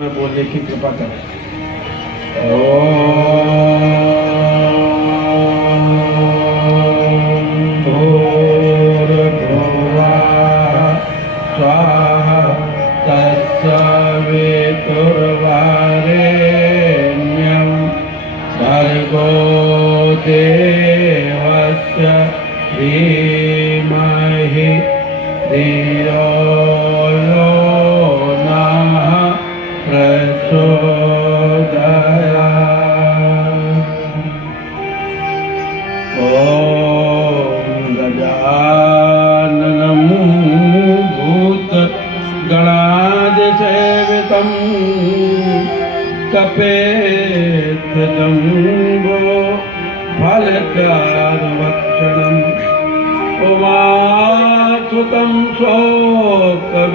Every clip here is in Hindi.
में बोलने की कृपा करें। स्वाहा तत्सवितुर्वरेण्यं भर्गो देवस्य धीमहि धियो यो नः प्रचोदयात्। ॐ गजाननं भूतगणाधिसेवितं कपेतजम्बो फलचारुभक्षणम् उमासुतं शोकविनाशकारकं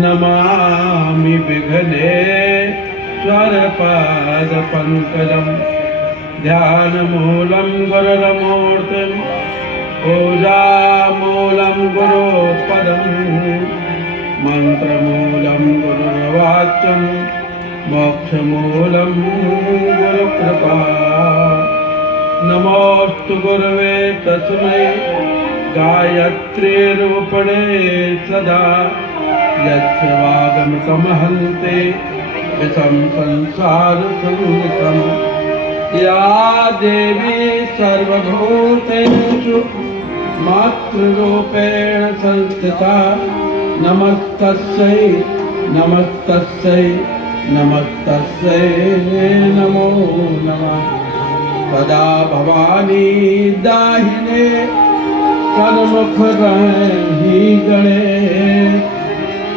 नमामि विघ्नेश्वरपादपङ्कजं ध्यानमूलं गुरुरमूर्तिं पूजामूलं गुरुपदं मन्त्रमूलं गुरुर्वाक्यं मोक्षमूलं गुरुकृपा। नमोस्तु गुरवे तस्मै गायत्रीरूपिणे सदा यस्य वागमकमहन्ते विषं संसारसंयुतं या देवी सर्वभूतेषु मातृरूपेण संस्थिता नमस्तस्यै नमस्तस्यै नमस्तस्यै नमो नमः। सदा भवानी दाहिने सन्मुख रही गणे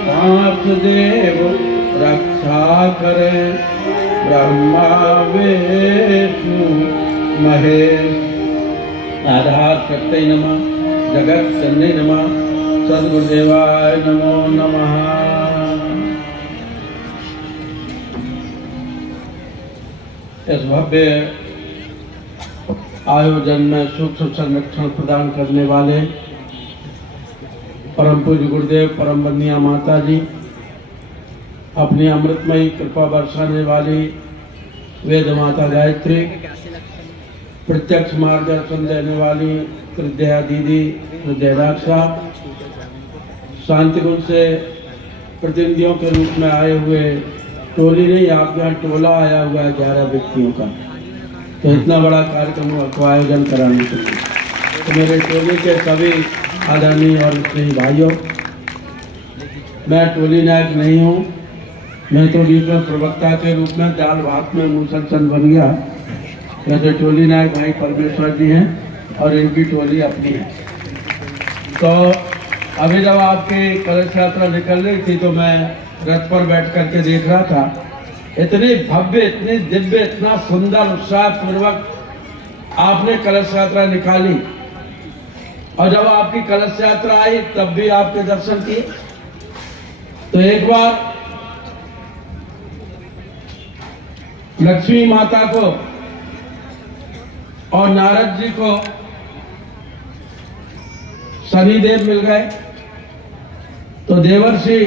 साथ देव रक्षा करे ब्रह्मा विष्णु महेश। आधार शक्ति नमः जगत जननी नमः सद्गुरुदेवाय नमो नमः। इस भव्य आयोजन में सूक्ष्म संरक्षण प्रदान करने वाले परम पूज्य गुरुदेव परम वंदनीय माता जी, अपनी अमृतमयी कृपा बरसाने वाली वेद माता गायत्री, प्रत्यक्ष मार्गदर्शन देने वाली हृदया दीदी हृदय रक्षा, शांति गुण से प्रतिनिधियों के रूप में आए हुए टोली नहीं, आपके यहाँ टोला आया हुआ है 11 व्यक्तियों का, तो इतना बड़ा कार्यक्रम को आयोजन कराने के लिए तो मेरे टोली के सभी आदरणीय और स्नेही भाइयों, मैं टोली नायक नहीं हूँ, मैं तो बीच में प्रवक्ता के रूप में दाल भात में मुसलसन बन गया। वैसे टोली नायक भाई परमेश्वर जी हैं और इनकी टोली अपनी है। तो अभी जब आपकी कलश यात्रा निकल रही थी तो मैं रथ पर बैठ करके देख रहा था, इतनी भव्य इतनी दिव्य इतना सुंदर उत्साह पूर्वक आपने कलश यात्रा निकाली, और जब आपकी कलश यात्रा आई तब भी आपके दर्शन किए। तो एक बार लक्ष्मी माता को और नारद जी को शनिदेव मिल गए, तो देवर्षि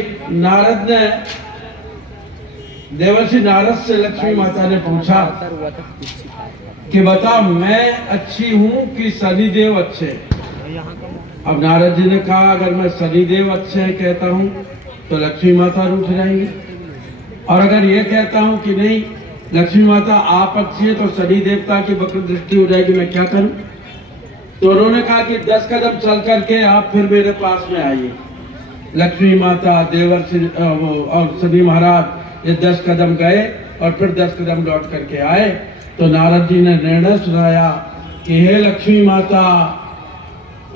नारद से लक्ष्मी माता ने पूछा कि बता मैं अच्छी हूं कि शनिदेव अच्छे। अब नारद जी ने कहा अगर मैं शनिदेव अच्छे हैं कहता हूं तो लक्ष्मी माता रूठ जाएंगी, और अगर ये कहता हूं कि नहीं लक्ष्मी माता आप अच्छी है तो शनि देवता की वक्र दृष्टि हो जाएगी, मैं क्या करूं। तो उन्होंने कहा कि 10 कदम चल करके आप फिर मेरे पास में आइए। लक्ष्मी माता देवर्षि और शनि महाराज ये 10 कदम गए और फिर 10 कदम लौट करके आए। तो नारद जी ने निर्णय सुनाया कि हे लक्ष्मी माता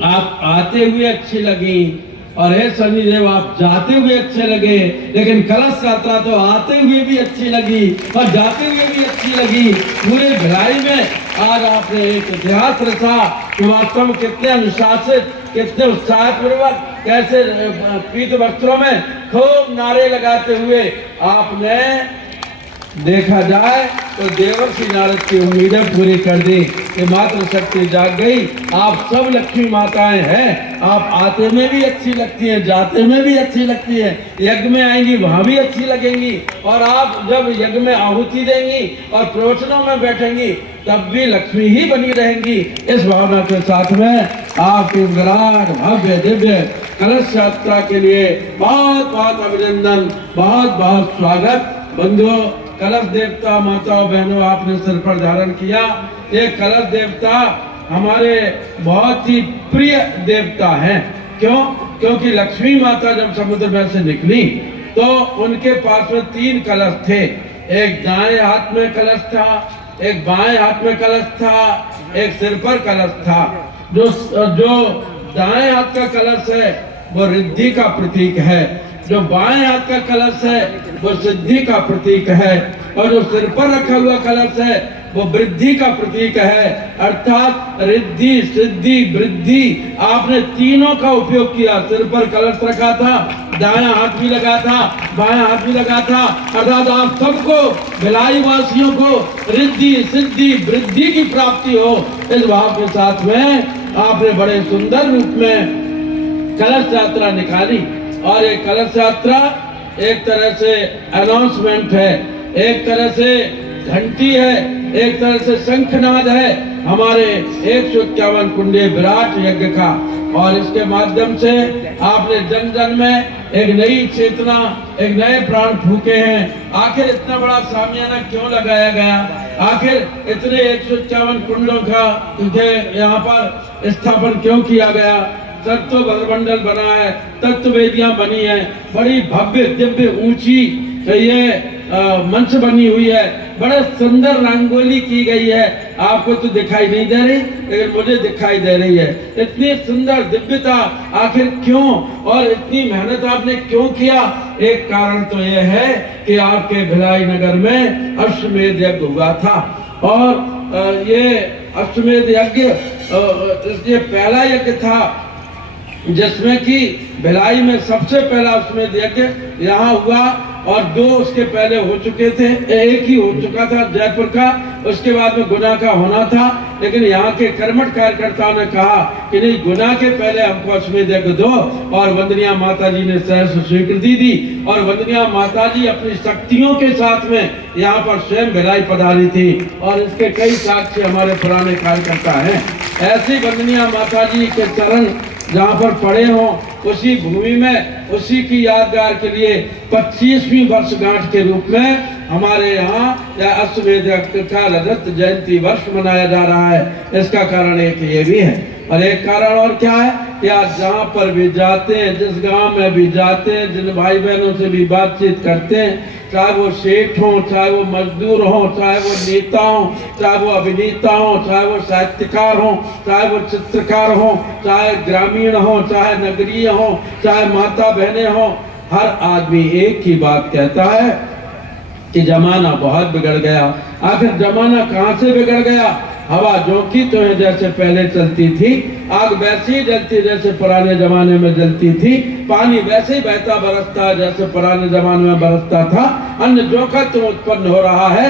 आप आते हुए अच्छी लगी, और हे शनिदेव आप जाते हुए अच्छे लगे, लेकिन कलश यात्रा तो आते हुए भी अच्छी लगी और जाते हुए भी अच्छी लगी। पूरे भिलाई में आज आपने एक इतिहास रचा कि वास्तव में कितने अनुशासित कितने उत्साहपूर्वक कैसे पीत वस्त्रों में खूब नारे लगाते हुए आपने देखा जाए तो देवर्षि नारद की उम्मीदें पूरी कर दी कि मातृ शक्ति जाग गई। आप सब लक्ष्मी माताएं हैं, आप आते में भी अच्छी लगती हैं, जाते में भी अच्छी लगती हैं, यज्ञ में आएंगी वहां भी अच्छी लगेंगी, और आप जब यज्ञ में आहुति देंगी और प्रवचनों में बैठेंगी तब भी लक्ष्मी ही बनी रहेंगी। इस भावना के साथ में आपकी विराट भव्य दिव्य कलश यात्रा के लिए बहुत बहुत अभिनंदन, बहुत बहुत स्वागत। बंधुओं, कलश देवता माताओं बहनों आपने सिर पर धारण किया। ये कलश देवता हमारे बहुत ही प्रिय देवता हैं। क्यों? क्योंकि लक्ष्मी माता जब समुद्र में से निकली तो उनके पास में 3 कलश थे। एक दाएं हाथ में कलश था, एक बाएं हाथ में कलश था, एक सिर पर कलश था। जो दाएं हाथ का कलश है वो रिद्धि का प्रतीक है, जो बाएं हाथ का कलश है वो सिद्धि का प्रतीक है, और जो सिर पर रखा हुआ कलश है वो वृद्धि का प्रतीक है। अर्थात रिद्धि सिद्धि वृद्धि आपने तीनों का उपयोग किया। सिर पर कलश रखा था, दायां हाथ भी लगा था, बायां हाथ भी लगा था, अर्थात आप सबको भिलाई वासियों को रिद्धि सिद्धि वृद्धि की प्राप्ति हो, इस भाव के साथ में आपने बड़े सुंदर रूप में कलश यात्रा निकाली। और ये कलश यात्रा एक तरह से अनाउंसमेंट है, एक तरह से घंटी है, एक तरह से शंखनाद है हमारे 151 कुंडे विराट यज्ञ का। और इसके माध्यम से आपने जन जन में एक नई चेतना, एक नए प्राण फूके हैं। आखिर इतना बड़ा सामियाना क्यों लगाया गया? आखिर इतने 151 कुंडों का यहाँ पर स्थापन क्यों किया गया? तत्व मंडल बना है, तत्व वेदियां बनी है, बड़ी भव्य दिव्य ऊंची ये मंच बनी हुई है, बड़े सुंदर रंगोली की गई है। आपको तो दिखाई नहीं दे रही, लेकिन मुझे दिखाई दे रही है। इतनी सुंदर दिव्यता आखिर क्यों, और इतनी मेहनत आपने क्यों किया? एक कारण तो यह है कि आपके भिलाई नगर में अश्वमेध यज्ञ हुआ था, और ये अश्वमेध यज्ञ ये पहला यज्ञ था जिसमें कि भिलाई में सबसे पहला अश्वमेध यज्ञ यहाँ हुआ, और 2 उसके पहले हो चुके थे। एक ही हो चुका था जयपुर का, उसके बाद में गुना का होना था, लेकिन यहाँ के कर्मठ कार्यकर्ताओं ने कहा कि नहीं, गुना के पहले हमको अश्वमेध यज्ञ दो, और वंदनिया माता जी ने सहर्ष स्वीकृति दी। और वंदनिया माता जी अपनी शक्तियों के साथ में यहाँ पर स्वयं भिलाई पधारी थी, और इसके कई साक्षी हमारे पुराने कार्यकर्ता हैं। ऐसी वंदनिया माता जी के चरण जहाँ पर पड़े हों, उसी भूमि में उसी की यादगार के लिए 25वीं वर्षगांठ के रूप में हमारे यहाँ अश्वमेध यज्ञ का रजत जयंती वर्ष मनाया जा रहा है। इसका कारण एक ये भी है, और एक कारण और क्या है कि आज जहाँ पर भी जाते हैं, जिस गांव में भी जाते हैं, जिन भाई बहनों से भी बातचीत करते हैं, चाहे वो सेठ हों, चाहे वो मजदूर हों, चाहे वो नेता हों, चाहे वो अभिनेता हों, चाहे वो साहित्यकार हों, चाहे वो चित्रकार हों, चाहे ग्रामीण हों, चाहे नगरीय हों, चाहे माता बहनें हों, हर आदमी एक ही बात कहता है कि जमाना बहुत बिगड़ गया। आखिर जमाना कहाँ से बिगड़ गया? हवा झोंकी तो है जैसे पहले चलती थी, आग वैसे ही जलती जैसे पुराने जमाने में जलती थी, पानी वैसे ही बहता बरसता जैसे पुराने जमाने में बरसता था, अन्न जोखा तो उत्पन्न हो रहा है,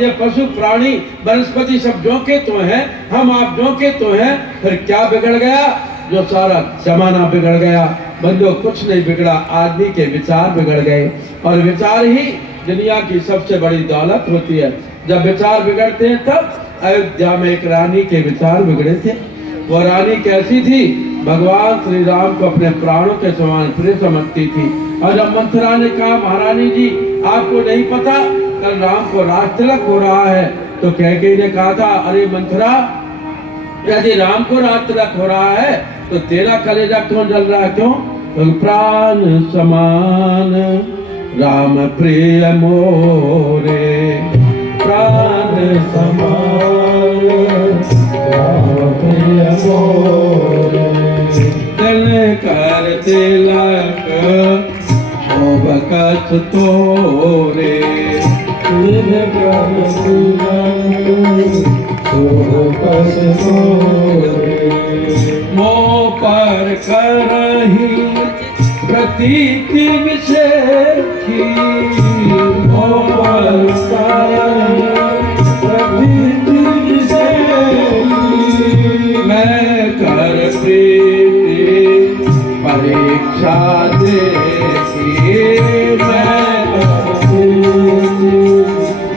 ये पशु प्राणी वनस्पति सब जोखे तो हैं, हम आप जोखे तो हैं, फिर क्या बिगड़ गया? जो सारा जमाना बिगड़ गया। बंधुओं, कुछ नहीं बिगड़ा, आदमी के विचार बिगड़ गए, और विचार ही दुनिया की सबसे बड़ी दौलत होती है। जब विचार बिगड़ते हैं तब अयोध्या में एक रानी के विचार बिगड़े थे। वो रानी कैसी थी? भगवान श्री राम को अपने प्राणों के समान प्रिय समझती थी। और जब मंथरा ने कहा, महारानी जी आपको नहीं पता कल राम को राज तिलक हो रहा है, तो कैकेयी ने कहा था, अरे मंथरा, यदि राम को राज तिलक हो रहा है तो तेरा कलेजा क्यों जल रहा है? क्यों? तो प्राण समान राम प्रिय मोरे, प्राण समान राम प्रिय मोरे, तन कर तिलक शोभ कछ तोरे, तिन कर तिलक शोभ कछ तोरे, मोह पर करही प्रतीति विषेखी प्रतीति विषेखी मैं कर प्रीति परीक्षा देखी मैं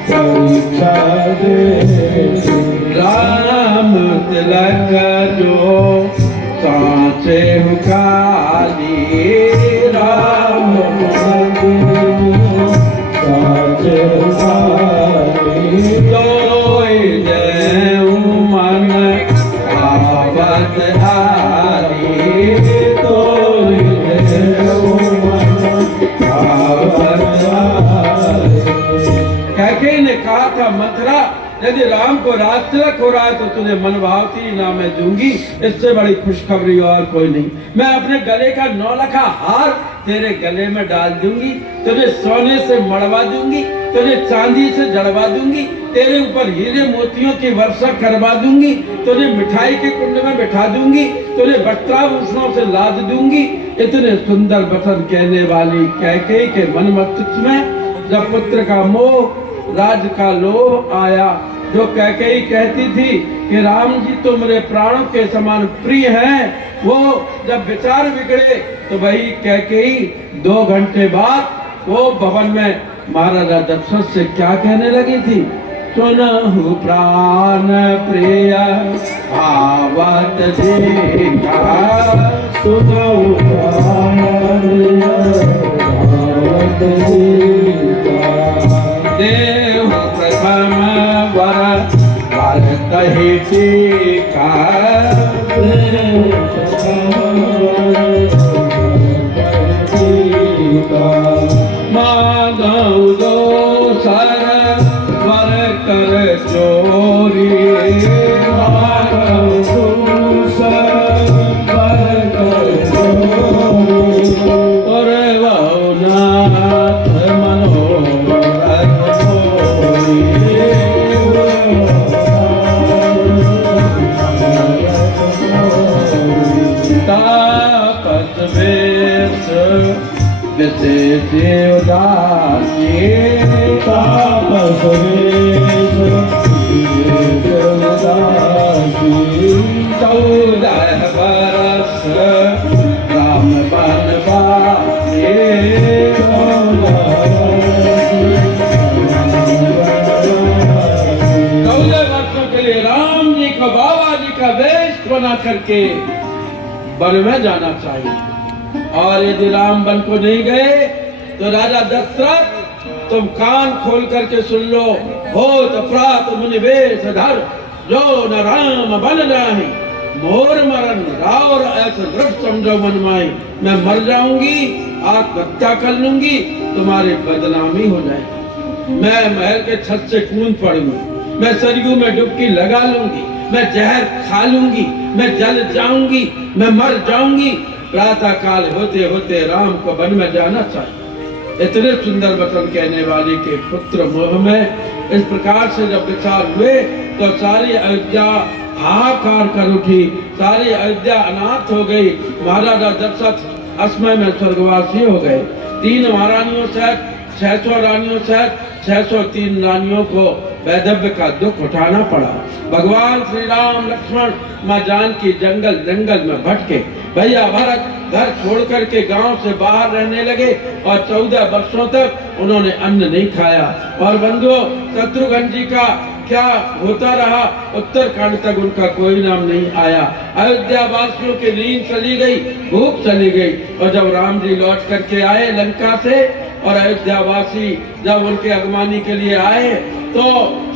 परीक्षा देखी राम तिलक जो सांचे हुकाली राम सांचे हुकाली तोय देऊ मन आवत हारी तोय देऊ मन आवत हारी। कैकेयी ने कहा था मथुरा यदि राम को राज तिलक हो रहा है तो तुझे मनभावती इनाम मैं दूंगी, इससे बड़ी खुशखबरी और कोई नहीं। मैं अपने गले का 9 लखा हार तेरे गले में डाल दूंगी, तुझे सोने से मड़वा दूंगी, तुझे चांदी से जड़वा दूंगी, तेरे ऊपर हीरे मोतियों की वर्षा करवा दूंगी, तुझे मिठाई के कुंड में बिठा दूंगी, तुझे वस्त्राभूषणों से लाद दूंगी। इतने सुंदर वचन कहने वाली कैकेयी के मन मस्तिष्क में जब पुत्र का मोह राज का लोभ आया, जो कैकेयी कहती थी कि राम जी तो मेरे प्राणों के समान प्रिय हैं, वो जब विचार बिगड़े तो वही कैकेयी 2 घंटे बाद वो भवन में महाराजा दशरथ से क्या कहने लगी थी, सुनहु प्राण प्रिय आवत देखा सुनहु प्राण प्रिय आवत देखा देव प्रथम वर कही टीका देव प्रथम माधव दोसर वर कर चोरी माधव दोसर वर कर चोरी और नाथ देवदासी तापस देवदासी 14 बरस राम बनवासी 14 वर्षों के लिए राम जी को बाबा जी का वेश बना करके वन में जाना चाहिए। और यदि राम वन को नहीं गए तो राजा दशरथ तुम कान खोल करके सुन लो, हो तो प्रात मुनि वेश धर जो न राम बन नाही मोर मरण रावर ऐसा दृढ़ समझो मन माई। मैं मर जाऊंगी, आत्महत्या कर लूंगी, तुम्हारी बदनामी हो जाएगी। मैं महल के छत से कूद पड़ूंगी, मैं सरयू में डुबकी लगा लूंगी, मैं जहर खा लूंगी, मैं जल जाऊंगी, मैं मर जाऊंगी। प्रातः काल होते होते राम को वन में जाना चाहिए। इतने सुंदर वचन कहने वाले के पुत्र मोह में इस प्रकार से जब विचार हुए तो सारी अयोध्या हाहाकार कर उठी, सारी अयोध्या अनाथ हो गई। महाराजा दशरथ असमय में स्वर्गवासी हो गए। 3 महारानियों सहित 600 रानियों सहित 603 रानियों को वैधव्य का दुख उठाना पड़ा। भगवान श्री राम लक्ष्मण माँ जानकी जंगल जंगल में भटके। भैया भरत घर छोड़ करके गांव से बाहर रहने लगे और 14 वर्षों तक उन्होंने अन्न नहीं खाया। और बंधुओं, शत्रुघ्न जी का क्या होता रहा, उत्तरकांड तक उनका कोई नाम नहीं आया। अयोध्या वासियों की नींद चली गई, भूख चली गई। और जब राम जी लौट करके आए लंका से और अयोध्या वासी जब उनके अगवानी के लिए आए तो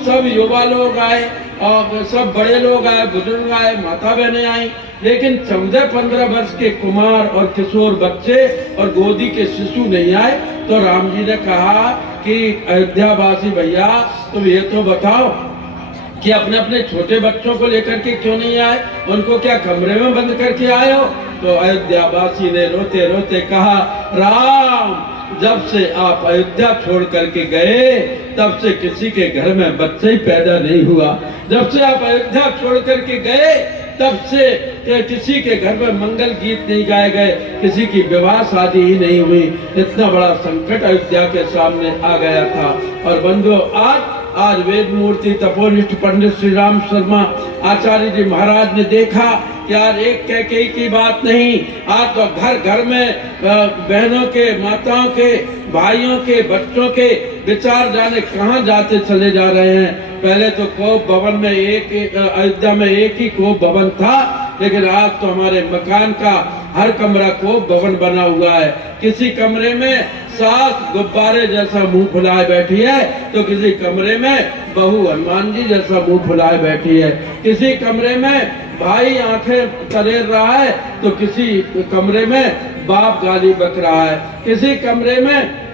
सब युवा लोग आए और सब बड़े लोग आए, बुजुर्ग आए, माता बहनें आई, लेकिन 14-15 वर्ष के कुमार और किशोर बच्चे और गोदी के शिशु नहीं आए। तो राम जी ने कहा कि अयोध्या वासी भैया तुम ये तो बताओ कि अपने अपने छोटे बच्चों को लेकर के क्यों नहीं आए, उनको क्या कमरे में बंद करके आए हो? तो अयोध्या वासी ने रोते रोते कहा, राम जब से आप अयोध्या छोड़ करके गए तब से किसी के घर में बच्चा ही पैदा नहीं हुआ। जब से आप अयोध्या छोड़ करके गए तब से किसी के घर में मंगल गीत नहीं गाए गए, किसी की विवाह शादी ही नहीं हुई। इतना बड़ा संकट अयोध्या के सामने आ गया था। और बंधुओं, आज वेद मूर्ति तपोनिष्ठ पंडित श्री राम शर्मा आचार्य जी महाराज ने देखा कि आज एक कैकेयी की बात नहीं, आज तो घर घर में बहनों के, माताओं के, भाइयों के, बच्चों के विचार जाने कहाँ जाते चले जा रहे हैं। पहले तो कोप भवन में अयोध्या में एक ही कोप भवन था, लेकिन आज तो हमारे मकान का हर कमरा कोप भवन बना हुआ है। किसी कमरे में सास गुब्बारे जैसा मुंह फुलाए बैठी है, तो किसी कमरे में बहू हनुमान जी जैसा मुंह फुलाए बैठी है। किसी कमरे में भाई आंखें तरेर रहा है, तो किसी कमरे में बाप गाली बक रहा है। किसी कमरे में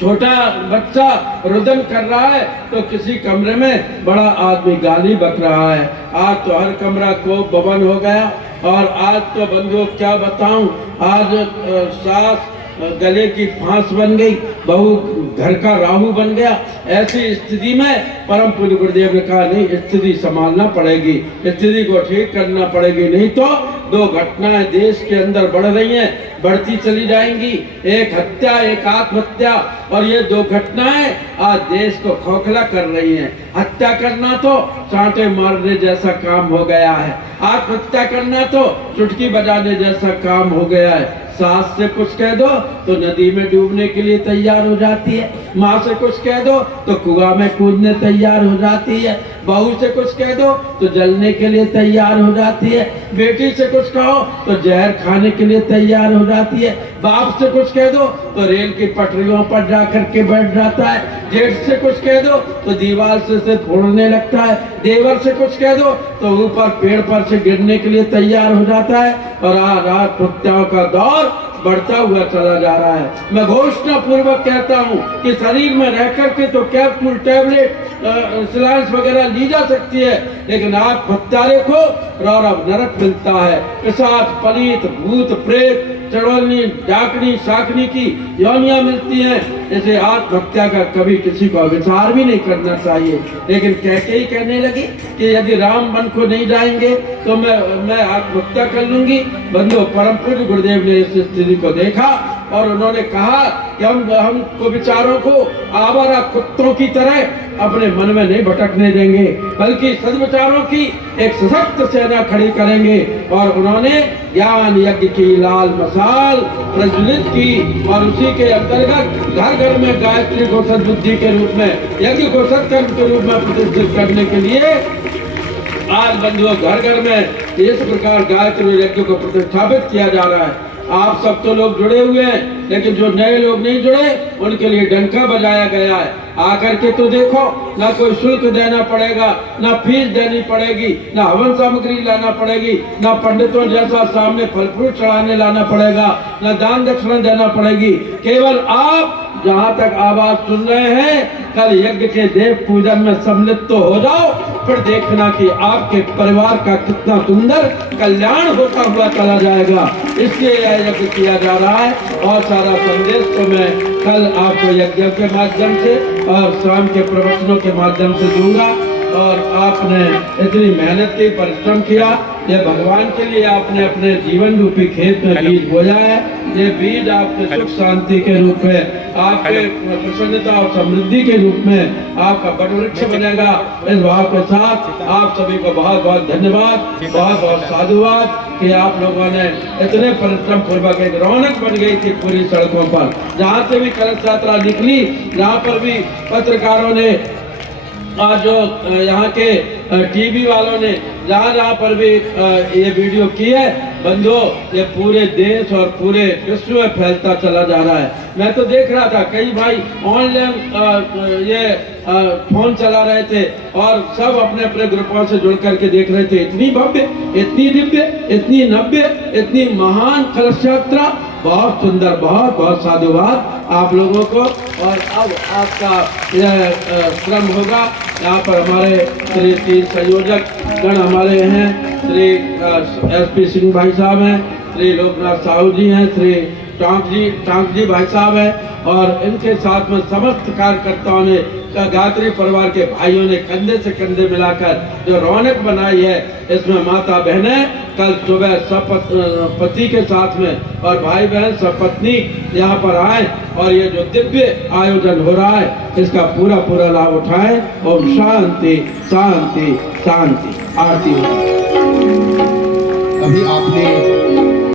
छोटा बच्चा रुदन कर रहा है, तो किसी कमरे में बड़ा आदमी गाली बक रहा है। आज तो हर कमरा कोप भवन हो गया। और आज तो बंधुओं क्या बताऊं, आज सास गले की फांस बन गई, बहू घर का राहु बन गया। ऐसी स्थिति में परम पूज्य गुरुदेव ने कहा नहीं, स्थिति संभालना पड़ेगी, स्थिति को ठीक करना पड़ेगी, नहीं तो दो घटनाएं देश के अंदर बढ़ रही हैं, बढ़ती चली जाएंगी। एक हत्या, एक आत्महत्या, और ये दो घटनाएं आज देश को खोखला कर रही हैं। हत्या करना तो चांटे मारने जैसा काम हो गया है, आत्महत्या करना तो चुटकी बजाने जैसा काम हो गया है। सास से कुछ कह दो तो नदी में डूबने के लिए तैयार हो जाती है, माँ से कुछ कह दो तो कुआं में कूदने तैयार हो जाती है, बहू से कुछ कह दो तो जलने के लिए तैयार हो जाती है, बेटी से कुछ कहो तो जहर खाने के लिए तैयार हो जाती है, बाप से कुछ कह दो तो रेल की पटरियों पर जाकर के बैठ जाता है, जेठ से कुछ कह दो तो दीवार से फोड़ने लगता है, देवर से कुछ कह दो तो ऊपर पेड़ पर से गिरने के लिए तैयार हो जाता है। और आज हत्याओं का दौर बढ़ता हुआ चला जा रहा है। मैं घोषणा पूर्वक कहता हूं कि शरीर में रह करके तो कैप्सूल, टैबलेट, सिलांस वगैरह ली जा सकती है, लेकिन आप हत्यारे को रौरव नरक मिलता है। पिशाच, पलीत, भूत, प्रेत, चढ़वलनी, डाकनी, शाकनी की योनियां मिलती हैं। इसे आत्महत्या का कभी किसी को विचार भी नहीं करना चाहिए। लेकिन कैकेयी कहने लगी कि यदि राम वन को नहीं जाएंगे तो मैं आत्महत्या कर लूंगी। बंधु, परम पूज्य गुरुदेव ने इस स्थिति को देखा और उन्होंने कहा कि हमको विचारों को आवारा कुत्तों की तरह अपने मन में नहीं भटकने देंगे, बल्कि सद्विचारों की एक सशक्त सेना खड़ी करेंगे। और उन्होंने ज्ञान यज्ञ की लाल मशाल प्रज्वलित की और उसी के अंतर्गत घर घर में गायत्री को सद्बुद्धि के रूप में, यज्ञ को सत्कर्म के रूप में प्रतिष्ठित करने के लिए आज बंधुओं घर घर में इस प्रकार गायत्री यज्ञ को प्रतिष्ठापित किया जा रहा है। आप सब तो लोग जुड़े हुए हैं, लेकिन जो नए लोग नहीं जुड़े उनके लिए डंका बजाया गया है। आकर के तो देखो, ना कोई शुल्क देना पड़ेगा, ना फीस देनी पड़ेगी, ना हवन सामग्री लाना पड़ेगी, ना पंडितों जैसा सामने फल फ्रूट चढ़ाने लाना पड़ेगा, ना दान दक्षिणा देना पड़ेगी। केवल आप जहाँ तक आवाज सुन रहे हैं, कल यज्ञ के देव पूजन में सम्मिलित तो हो जाओ, फिर देखना कि आपके परिवार का कितना सुंदर कल्याण होता हुआ चला जाएगा। इसलिए यह यज्ञ किया जा रहा है। और सारा संदेश तो मैं कल आपको यज्ञ के माध्यम से और शाम के प्रवचनों के माध्यम से दूंगा। और आपने इतनी मेहनत की, परिश्रम किया, ये भगवान के लिए आपने अपने जीवन रूपी खेत में बीज बोया है। ये बीज आपके सुख शांति के रूप में, आपके प्रसन्नता और समृद्धि के रूप में आपका बड़ वृक्ष बनेगा। इस भाव के साथ आप सभी को बहुत बहुत धन्यवाद, बहुत बहुत साधुवाद कि आप लोगों ने इतने परिश्रम पूर्वक, एक रौनक बन गई थी पूरी सड़कों पर। जहाँ से भी कलश यात्रा निकली, जहाँ पर भी पत्रकारों ने आज जो यहाँ के टीवी वालों ने जहाँ पर भी ये वीडियो की है, बंधुओं ये पूरे देश और पूरे विश्व में फैलता चला जा रहा है। मैं तो देख रहा था कई भाई ऑनलाइन ये फोन चला रहे थे और सब अपने अपने ग्रुपों से जुड़ करके देख रहे थे। इतनी भव्य, इतनी दिव्य, इतनी नव्य, इतनी महान कलश यात्रा, बहुत सुंदर, बहुत बहुत साधुवाद आप लोगों को। और अब आपका यह श्रम होगा। यहाँ पर हमारे श्री तीन संयोजक गण हमारे हैं, श्री SP सिंह भाई साहब हैं, श्री लोकनाथ साहू जी हैं, श्री टांक जी भाई साहब हैं, और इनके साथ में समस्त कार्यकर्ताओं ने गायत्री परिवार के भाइयों ने कंधे से कंधे मिलाकर जो रौनक बनाई है, इसमें माता बहनें कल सुबह पति के साथ में और भाई बहन सपत्नी यहाँ पर आए और ये जो दिव्य आयोजन हो रहा है इसका पूरा पूरा लाभ उठाएं। ओम शांति शांति शांति। आरती होगी। अभी आपने